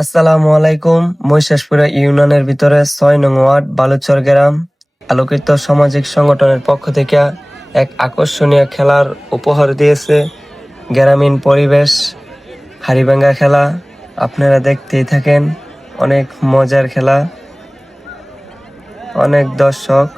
আসসালামু আলাইকুম। মহিষাসপুরা ইউনিয়নের ভিতরে ৬ নং ওয়ার্ড বালুচর গ্রাম আলোকিত সামাজিক সংগঠনের পক্ষ থেকে এক আকর্ষণীয় খেলার উপহার দিয়েছে। গ্রামীণ পরিবেশ, হাড়িভাঙ্গা খেলা। আপনারা দেখতেই থাকেন, অনেক মজার খেলা, অনেক দর্শক।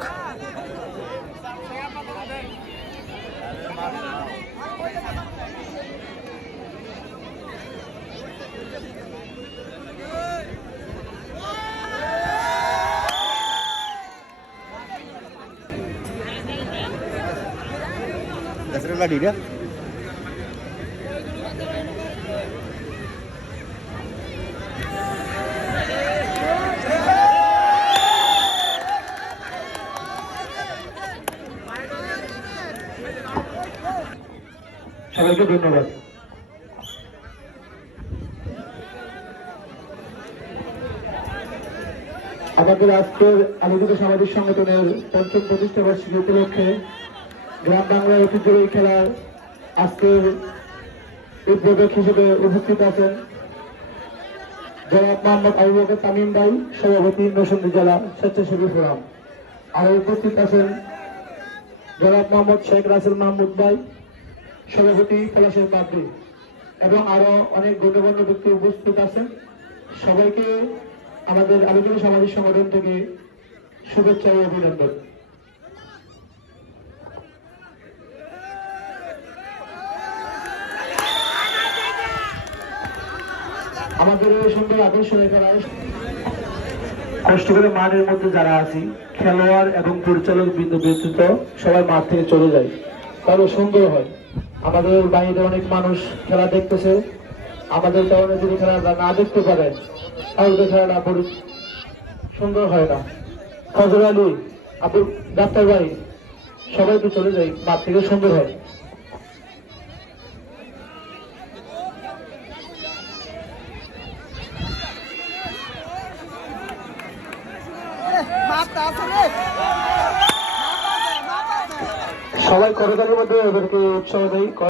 সবাইকে ধন্যবাদ। আমাদের আজকের আলোকিত সামাজিক সংগঠনের পঞ্চম প্রতিষ্ঠা বার্ষিকী উপলক্ষে গ্রাম বাংলার ঐতিহ্যবাহী খেলার আজকের উদ্বোধক হিসেবে উপস্থিত আছেন জনাব মোহাম্মদ আবু বকর তামিম ভাই, সভাপতি নরসিংদী জেলা স্বেচ্ছাসেবী ফোরাম। আরো উপস্থিত আছেন জনাব মোহাম্মদ শেখ রাসেল মাহমুদ ভাই, সভাপতি পলাশের পাদ্রী, এবং আরো অনেক গণ্যমান্য ব্যক্তি উপস্থিত আছেন। সবাইকে আমাদের আলোকিত সামাজিক সংগঠন থেকে শুভেচ্ছা ও অভিনন্দন। আমাদের এই সুন্দর আকর্ষণীয় খেলায় কষ্ট করে মাঠের মধ্যে যারা আছি, খেলোয়াড় এবং পরিচালক বৃন্দ ব্যতীত সবাই মাঠ থেকে চলে যায়, তাহলে সুন্দর হয়। আমাদের বাইরে অনেক মানুষ খেলা দেখতেছে, আমাদের কারণে যদি খেলাটা না দেখতে পারে তাহলে খেলাটা সুন্দর হয় না। ফজর আলী, আব্দুল ডাক্তার ভাই, সবাই তো চলে যায়, মাঠ থেকে সুন্দর হয়। সবাই করতালির মধ্যে ওদেরকে উৎসাহ দেয়।